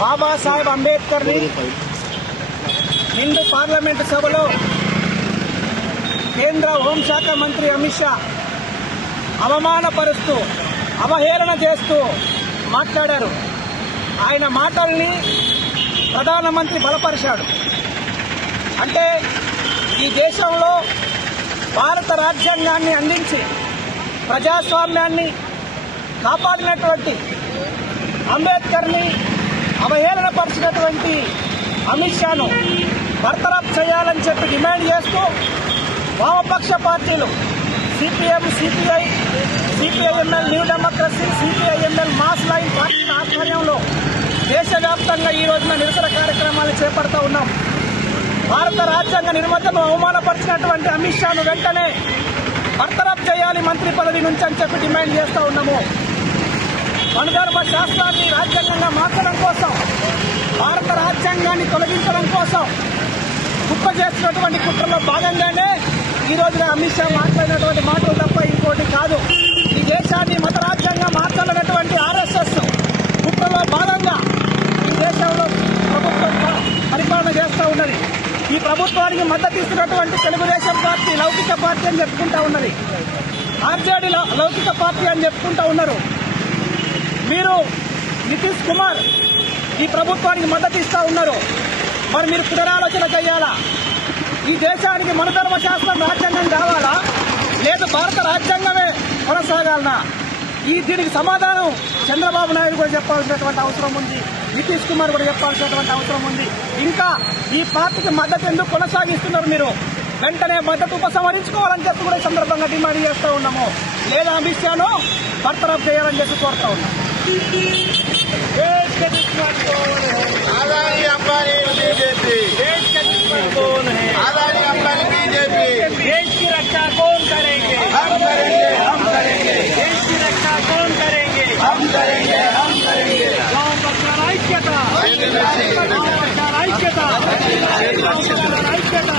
బాబాసాహెబ్ అంబేద్కర్ని నిండు పార్లమెంటు సభలో కేంద్ర హోంశాఖ మంత్రి అమిత్ షా అవమానపరుస్తూ అవహేళన చేస్తూ మాట్లాడారు. ఆయన మాటల్ని ప్రధానమంత్రి బలపరిచాడు. అంటే ఈ దేశంలో భారత రాజ్యాంగాన్ని అందించి ప్రజాస్వామ్యాన్ని కాపాడినటువంటి అంబేద్కర్ని అవహేళనపరిచినటువంటి అమిత్ షాను బర్తరఫ్ చేయాలని చెప్పి డిమాండ్ చేస్తూ వామపక్ష పార్టీలు CPM CPI CPI ML new democracy CPI ML mass line పార్టీల ఆధ్వర్యంలో దేశవ్యాప్తంగా ఈ రోజున నిరసన కార్యక్రమాలు చేపడుతూ ఉన్నాం. భారత రాజ్యాంగ నిర్మాతను అవమానపరిచినటువంటి అమిత్ షాను వెంటనే బర్తరఫ్ చేయాలి మంత్రి పదవి నుంచి అని చెప్పి డిమాండ్ చేస్తూ ఉన్నాము. అనుధర్మ శాస్త్రాన్ని భారత రాజ్యాంగాన్ని తొలగించడం కోసం కుప్ప చేస్తున్నటువంటి కుట్రలో భాగంగానే ఈ రోజున అమిత్ షా మాట్లాడినటువంటి మాటలు తప్ప ఇంకోటి కాదు. ఈ దేశాన్ని మత రాజ్యాంగం మాట్లాడినటువంటి ఆర్ఎస్ఎస్ కుట్రలో భాగంగా ఈ దేశంలో ప్రభుత్వం పరిపాలన చేస్తూ ఉన్నది. ఈ ప్రభుత్వానికి మద్దతు ఇస్తున్నటువంటి తెలుగుదేశం పార్టీ లౌకిక పార్టీ అని చెప్పుకుంటా ఉన్నది. ఆర్జేడీ లౌకిక పార్టీ అని చెప్పుకుంటా ఉన్నారు. మీరు నితీష్ కుమార్ ఈ ప్రభుత్వానికి మద్దతు ఇస్తా ఉన్నారు. మరి మీరు పునరాలోచన చేయాలా? ఈ దేశానికి మనధర్మ శాస్త్రం రాజ్యాంగం కావాలా? లేదు భారత రాజ్యాంగమే కొనసాగాలనా? ఈ దీనికి సమాధానం చంద్రబాబు నాయుడు కూడా చెప్పాల్సినటువంటి అవసరం ఉంది. నితీష్ కుమార్ కూడా చెప్పాల్సినటువంటి అవసరం ఉంది. ఇంకా ఈ పార్టీకి మద్దతు ఎందుకు కొనసాగిస్తున్నారు మీరు? వెంటనే మద్దతు ఉపసంహరించుకోవాలని చెప్పి కూడా ఈ సందర్భంగా డిమాండ్ చేస్తూ ఉన్నాము. లేదా అమిత్ షాను బర్తరఫ్ చేయాలని చెప్పి కోరుతా ఉన్నాం ఐక్యత. ఐక్యత